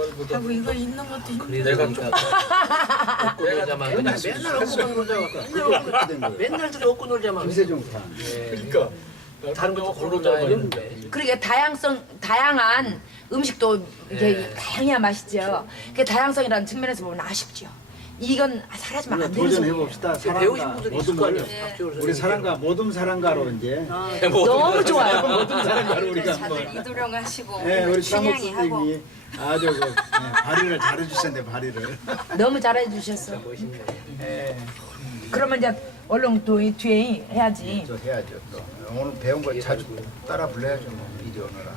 하고 이거 있는 것도 힘들어. 내가 좀 얻고 놀자만 그냥 맨날 얻고 놀자만 맨날 얻고 맨날 들이 얻고 놀자만 김세종판. 그러니까 다른 것도 고르자는데 그러게 다양성 다양한 음식도 이게 네. 다양해야 맛있죠. 그 다양성이라는 측면에서 보면 아쉽죠. 이건 사라지면 안 되는 도전해 소리예요. 봅시다. 배우신 분들이 있을 거 모둠을 아니에요 박지원 우리 선생님. 사랑가 모둠 사랑가로 이제 너무 좋아요. 모둠 사랑가로 우리가 한번. 이도령 하시고 네, 우리 춘향이 하고 선생님이 아주 그 네, 발휘를 잘해 주셨네 발휘를. 너무 잘해 주셨어. 멋있네 네, 그러면 이제 얼른 또 이 뒤에 해야지. 저 해야죠 또. 오늘 배운 거 자주 따라 불러야죠 뭐 이리 오너라.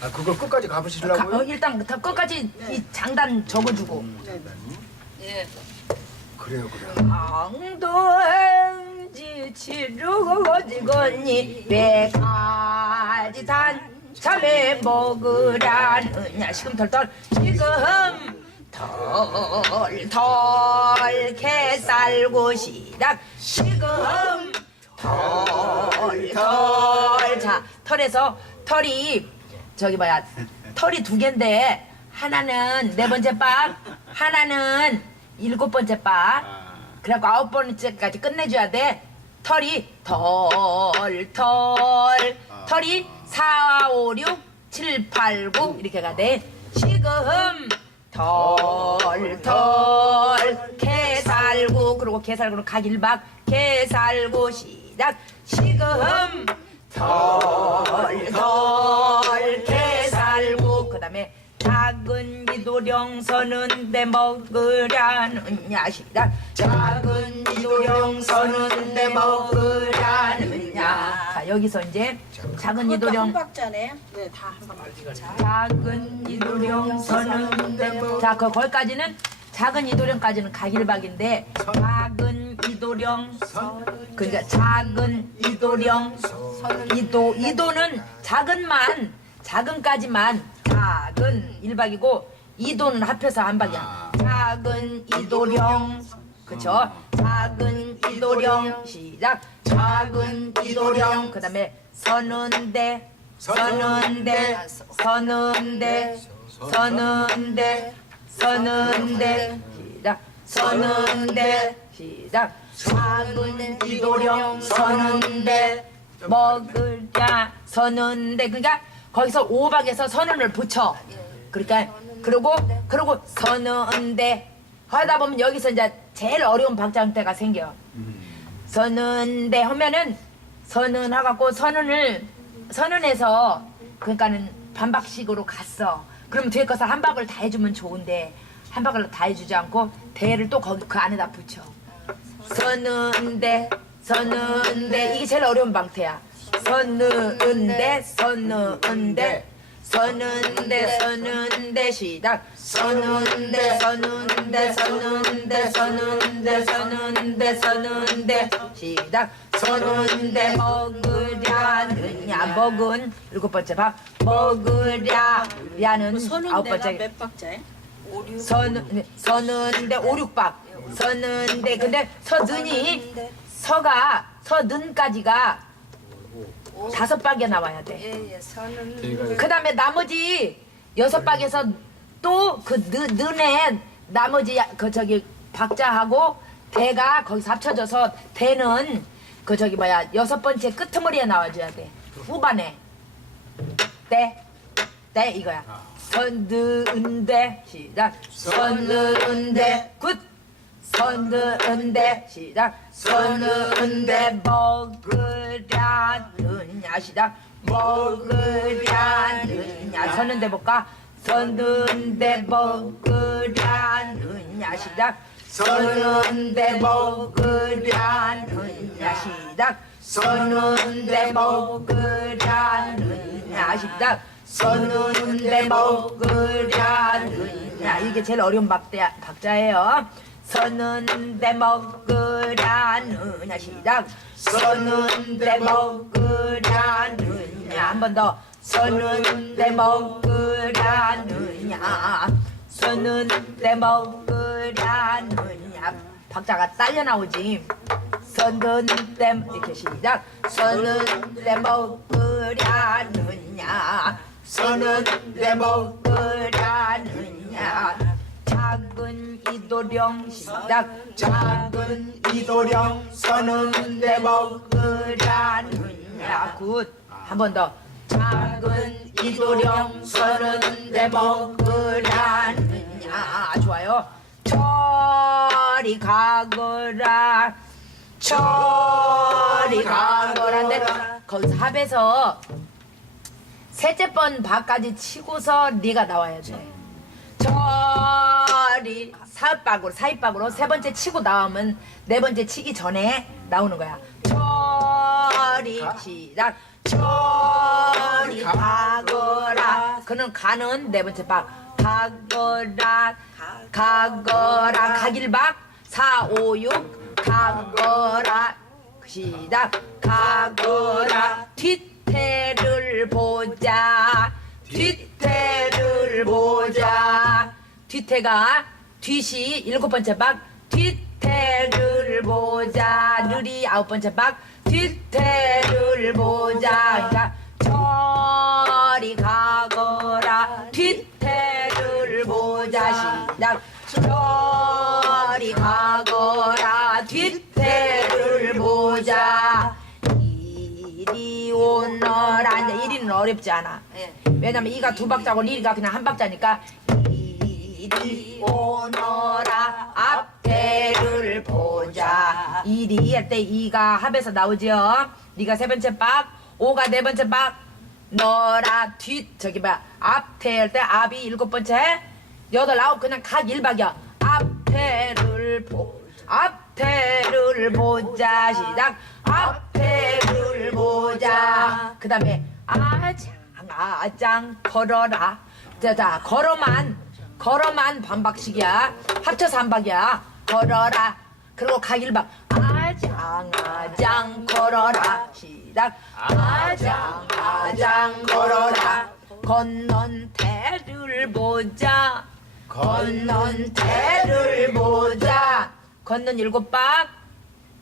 아 그걸 끝까지 가, 가보시려고요? 어, 일단 다 끝까지 이 장단 적어주고. 예. 그래요 그래요. 강도행지 치르고 거지거니 배가지 단 참에 먹으라느냐 시금 털털 지금 털털 개쌀고 시락 지금 털털 자 털에서 털이 저기 뭐야 털이 두 개인데 하나는 네 번째 박 하나는 일곱 번째 박 아, 그래갖고 아홉 번째까지 끝내줘야 돼. 털이 털, 털, 털이 4, 5, 6, 7, 8, 9 이렇게 가돼. 지금 털, 털, 개살구. 그리고 개살구는 각 일박. 개살구 시작. 지금 먹으려느냐 시작 작은 이도령 서는데 먹으려느냐 자 여기서 이제 작은 이도령 박자네. 네, 다한 번. 작은 이도령 서는데 자그 거기까지는 작은 이도령까지는 각일박인데 작은 이도령 그러니까 작은 이도령 이도 이도는 작은만 작은까지만 작은 일박이고 이도는 합해서 한 박이야. 작은 이도령. 그쵸? 작은 이도령. 시작. 작은 이도령. 그 다음에 서는데. 서는데. 서는데. 서는데. 서는데. 시작. 서는데. 시작. 작은 이도령. 서는데. 먹으랴 서는데. 그러니까 거기서 오박에서 선언을 붙여. 그러니까 그리고 그리고 서는데 하다 보면 여기서 이제 제일 어려운 박자음대가 생겨. 서는데 하면은 선은 하갖고 선언을 선언해서 그러니까는 반박식으로 갔어. 그럼 뒤에 것을 한 박을 다 해주면 좋은데 한 박을 다 해주지 않고 대를 또 거기 그 안에다 붙여. 서는데 서는데 이게 제일 어려운 방태야. 서는데 서는데 서는데 서는데 시작. 서는데 서는데 서는데 서는데 서는데 서는데 시작. 서는데 먹으랴느냐. 먹은. 일곱 번째 박 먹으랴야는 아홉 번째. 몇 박자에? 서는 서는데 오륙박 서는데 근데 서는이 서가 서는까지가 다섯 박에 나와야 돼. 예, 예. 선은 그 다음에 나머지 여섯 박에서 또 그 는에 나머지 야- 그 저기 박자하고 대가 거기서 합쳐져서 대는 그 저기 뭐야 여섯 번째 끄트머리에 나와줘야 돼. 후반에 때, 때 이거야. 선드은데 시작. 선드은데 굿. 선드은데 시작. 선드은데 먹으랴느냐 시작. 먹으랴느냐 서는데 볼까? 서는데 먹으랴느냐 시작. 서는데 먹으랴느냐 시작. 서는데 먹으랴느냐 시작. 서는데 먹으랴느냐 이게 제일 어려운 박자, 박자예요. 서는데 먹으랴느냐 시작. 서는데 먹으랴느냐 한번 더. 서는데 먹으랴느냐 서는데 먹으랴느냐 박자가 딸려 나오지. 서는데 이렇게 시작. 서는데 먹으랴느냐 서는데 먹으라느냐 작은 이도령 시작. 작은 이도령 서는데 먹으라느냐. 굿한 번 더. 작은 이도령 서는데 먹으라느냐. 좋아요. 저리 가거라. 저리 가거라인데 거기서 합에서 셋째 번 바까지 치고서 네가 나와야 돼. 저 리 사읍박으로 사입박으로 세 번째 치고 나오면 네 번째 치기 전에 나오는 거야. 저리 시작. 저리 가거라. 그는 가는 네 번째 박. 가거라. 가거라. 가길박. 사오육. 가거라. 시작. 가거라. 뒤태를 보자. 뒤태가 뒤시 일곱 번째 박. 뒤태를 보자. 느리 아홉 번째 박. 뒤태를 보자. 그러니까 저리 가거라. 뒤태를 보자. 시작. 저리 가거라. 뒤태를 보자. 이리 오너라. 이제 이리는 어렵지 않아. 예. 왜냐면 이가 두 박자고 리가 그냥 한 박자니까 이리 오너라 앞대를 보자. 이리 할 때 이가 합에서 나오죠 리가 세 번째 박 오가 네 번째 박 너라 뒷 저기 뭐야 앞대 할때 앞이 일곱 번째 여덟 아홉 그냥 각 일박이야. 앞대를 보 앞대를 보자. 시작. 앞대를 보자. 그 다음에 아장 아장 걸어라. 자자 걸어만 걸어만 반박식이야. 합쳐서 한 박이야. 걸어라. 그리고 각일박 아장 아장 걸어라. 시작. 아장 아장 걸어라. 건넌 태를 보자. 건넌 태를 보자. 건넌 일곱 박.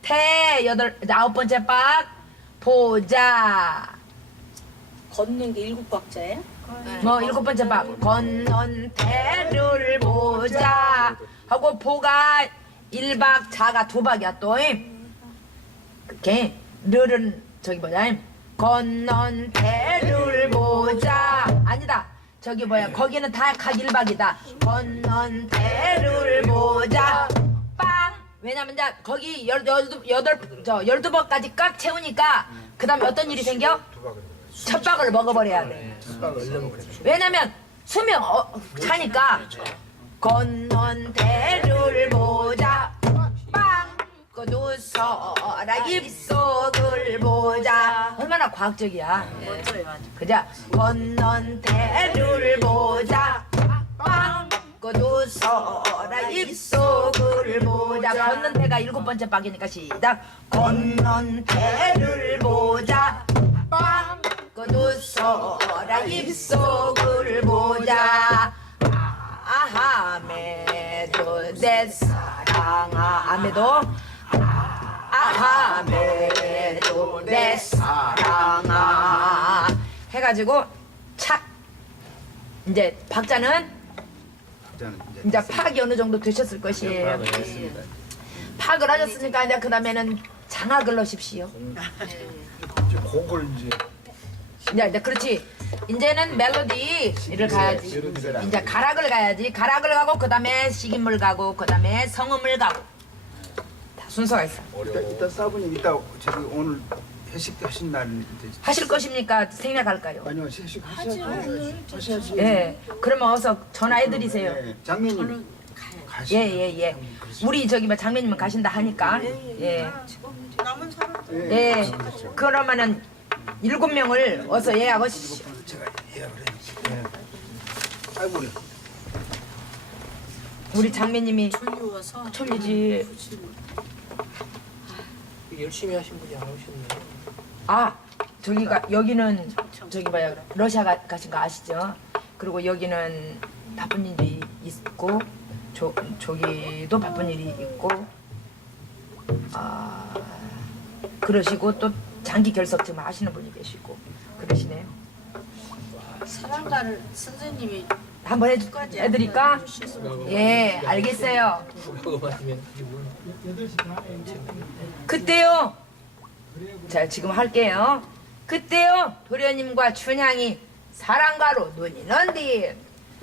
태 여덟 아홉 번째 박. 보자. 걷는 게 일곱 박자예요? 뭐 일곱 번째 박 건넌 태를 보자 하고 보가 일박 자가 두 박이야 또. 그게. 르는 저기 뭐야 건넌 태를 보자. 아니다. 저기 뭐야? 거기는 다각 일박이다. 건넌 태를 보자. 빵! 왜냐면 이제 거기 열, 여덟, 여덟 저 열두 번까지 꽉 채우니까 그 다음에 어떤 일이 생겨? 첫 박을 먹어버려야 돼 왜냐면 수명 어, 차니까. 건넌 대를 보자. 빵 꺼두서라. 입속을 보자. 얼마나 과학적이야. 그자 건넌 대를 보자. 빵 꺼두서라. 입속을 보자. 건넌 대가 일곱 번째 박이니까 시작. 건넌 대를 보자 빵 꺼두서라 입속을 보자. 아하메도 내 사랑아. 아메도? 아하메도 내 사랑아. 해가지고 착. 이제 박자는? 이제 이제 파악이 어느 정도 되셨을 것이에요. 파악을 하셨으니까 이제 그 다음에는 장악을 넣으십시오. 곡을 이제 이제, 이제 그렇지. 이제는 멜로디를 가야지. 이제 가락을 가야지. 가락을 가고 그 다음에 식인물 가고 그 다음에 성음을 가고 다 순서가 있어. 일단, 일단 사부님 이따 저기 오늘 회식 때 하신 날인데 하실 것입니까? 생략할까요? 아니요 회식 하셔야죠 예. 그러면 어서 전화해 드리세요. 네, 장면님 가시 예, 예, 예. 우리 저기 뭐 장면님은 가신다 하니까. 예. 남은 사람 예. 그러면은 일곱 명을 어서 예약하시죠. 제가 예약을 해 예. 아이고 우리 우리 장면님이 졸려워서 천리지. 열심히 하신 분이 안 오셨네. 아, 저기가 여기는 저기 뭐야 러시아 가, 가신 거 아시죠? 그리고 여기는 바쁜 일이 있고 저 저기도 바쁜 일이 있고 아 그러시고 또 장기 결석증 하시는 분이 계시고 그러시네요. 사랑가를 선생님이 한번 해, 끝까지 해드릴까? 예, 알겠어요. 그때요. 자, 지금 할게요. 그때요. 도련님과 춘향이 사랑가로 눈이 먼디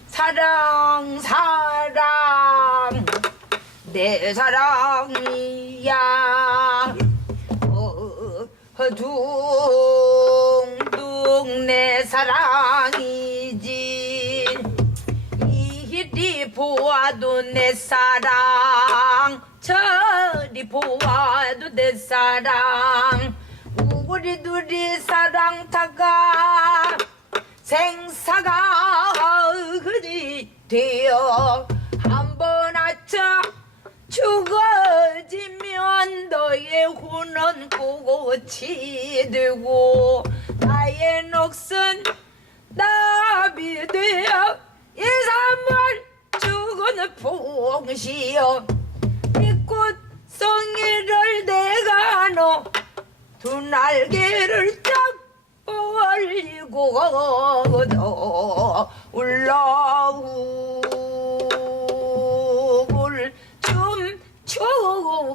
사랑 사랑 내 사랑이야 어, 둥둥 내 사랑이지. 이리 보아도 내 사랑. 저리 보아도 내 사랑. 우리 둘이 사랑 타가 생사가 그리 되어. 한번 아차 죽어지면 너의 혼은 꽃이 되고 나의 넋은 나비 되어 이삼월 죽은 봉시여. 이 꽃송이를 내가 너두 날개를 쫙 벌리고 너 울라우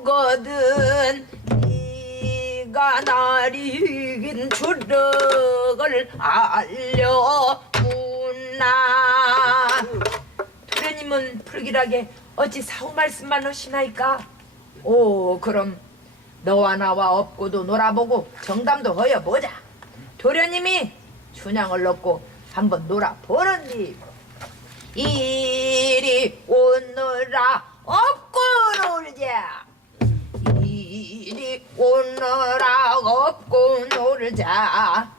춤추거든. 네가 날 이긴 주력을 알려주나. 도련님은 불길하게 어찌 사후 말씀만 하시나이까? 오 그럼 너와 나와 업고도 놀아보고 정담도 허여보자. 도련님이 춘향을 넣고 한번 놀아보는디. 이리 오너라 업고 놀자 이리 오너라 업고 놀자.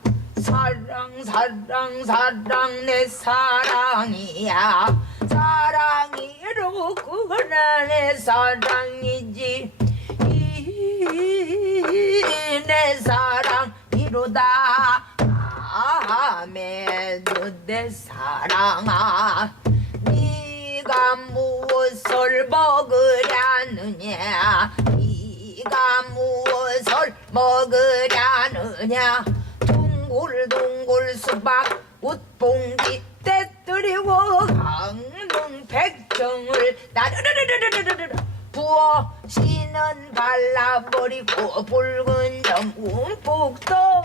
사랑 사랑 사랑 내 사랑이야. 사랑이로 그나 내 사랑이지. 이내 사랑이로다. 아메도 내 사랑아 네가 무엇을 먹으려느냐? 네가 무엇을 먹으려느냐? 둥글둥글 수박 웃봉지 떼뜨리고 강릉 백정을 나르르르르르르르 부어 씨는 발라버리고 붉은 점 움푹 떠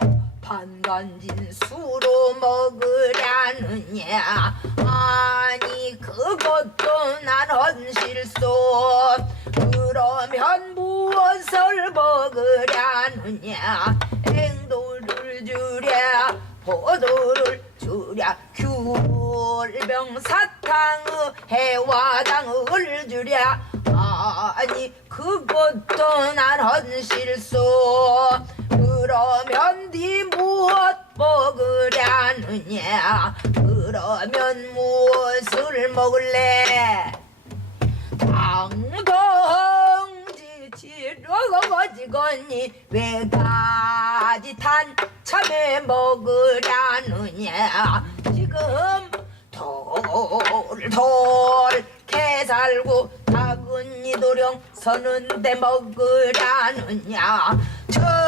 반간진 수로 먹으려느냐? 아니 그것도 난 헌실소. 그러면 무엇을 먹으려느냐? 행도를 주랴 포도를 주랴 귤병 사탕의 해화당을 주랴 아니 그것도 난 헌실소 그러면 네 무엇 먹으려느냐? 그러면 무엇을 먹을래? 당동지 지러거지거니 외가지 탄 참외 먹으려느냐? 지금 돌돌 개살고 작은 이 도령 서는데 먹으려느냐? 저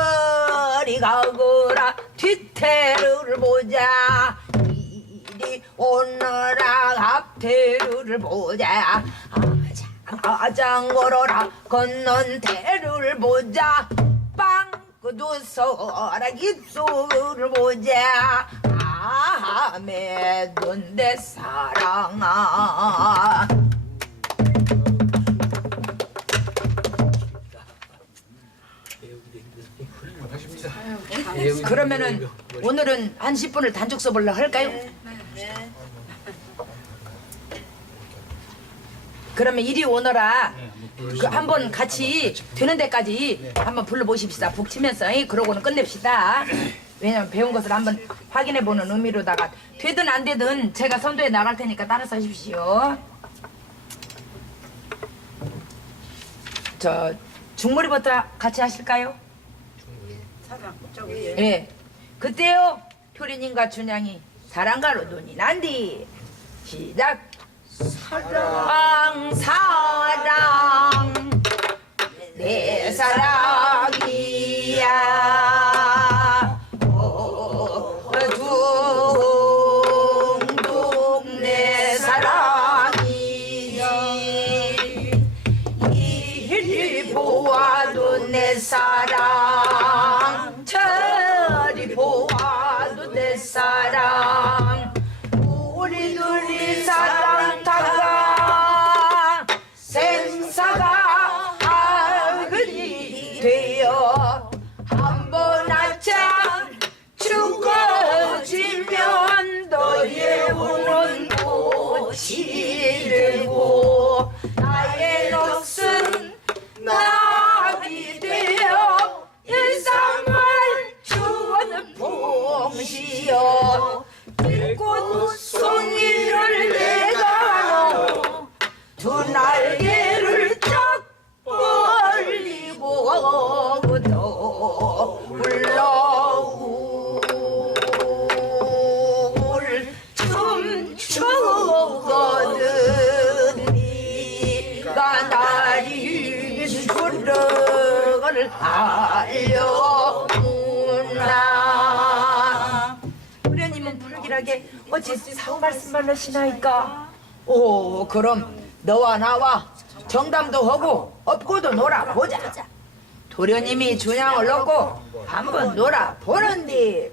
리 가거라 뒤태를 보자. 이리 오너라 앞태를 보자. 아장 아장 걸어라 건넌 태를 보자. 빵꾸도 서라 입술을 보자. 아메 넌내 사랑아 그러면은 오늘은 한 10분을 단축 수업을 할까요? 그러면 이리 오너라 그 한번 같이 되는 데까지 한번 불러보십시다 북 치면서 이? 그러고는 끝냅시다 왜냐면 배운 것을 한번 확인해 보는 의미로다가 되든 안 되든 제가 선도에 나갈 테니까 따라서 하십시오 저 중머리부터 같이 하실까요? 사랑 저기. 예. 그때요 효리님과 준양이 사랑가로 눈이 난디 시작. 사랑 사랑. 내 사랑이야. 사랑. 봉시여 들꽃 송이를 내가 두날 어찌 상 말씀만 하시나이까? 오 그럼 너와 나와 정담도 하고 업고도 놀아보자. 도련님이 준양을 넣고 한번 놀아보는디.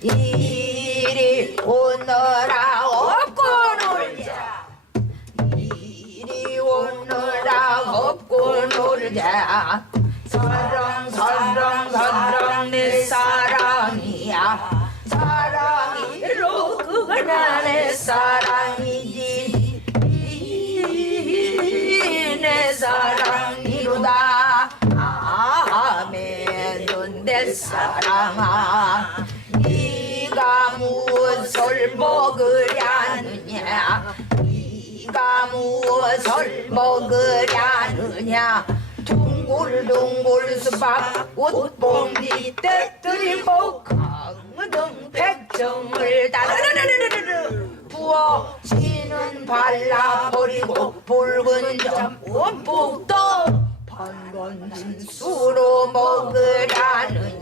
이리 오너라 업고 놀자. 이리 오너라 업고 놀자. 사랑 사랑 사랑 내 내 사랑이지. 내 사랑이로다. 아멘은 내 사랑아. 네가 무엇을 먹으려느냐? 네가 무엇을 먹으려느냐? 둥글둥글 수박 옷봉지 떼뜨리고 강등 백정을 따르르르르르. 부어 씨는 발라버리고 붉은 점 원복도 번번진 수로 먹으려느냐.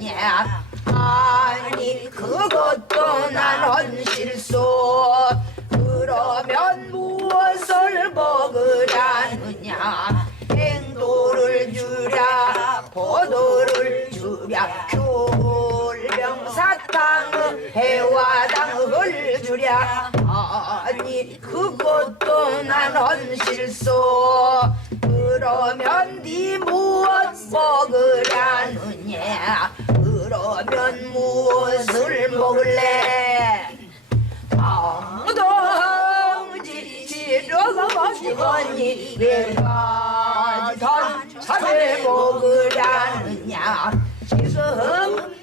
아니 그것도 난 헌실소. 그러면 무엇을 먹으려느냐 귤병사탕 해화당을 주랴. 아니 그것도 난 헌실소. 그러면 네 무엇 먹으려느냐? 그러면 무엇을 먹을래? 당동지 지려가 마시거니 왜까지 단참에 먹으려느냐? 지금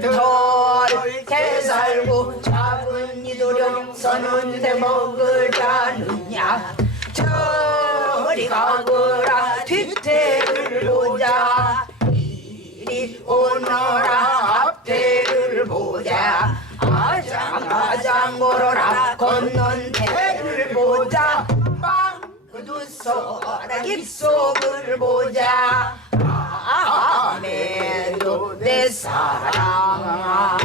털털 개살고 작은 이도령 서는데 먹으려느냐? 저리 가거라 뒤태를 보자. 이리 오너라 앞태를 보자. 아장 아장 걸어라 건넌 태를 보자. 빵 그두 소라 입속을 보자. 아 멘도 내 사랑아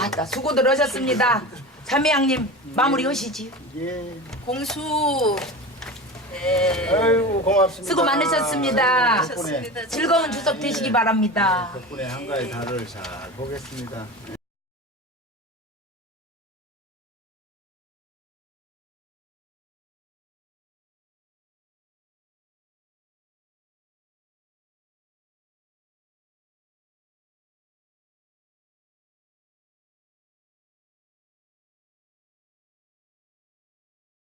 아따 수고들 하셨습니다 삼미양님 마무리 하시지 예. 공수 아이고 고맙습니다. 수고 많으셨습니다. 덕분에 즐거운 추석 되시기 바랍니다 덕분에 한가위 달을 잘 보겠습니다.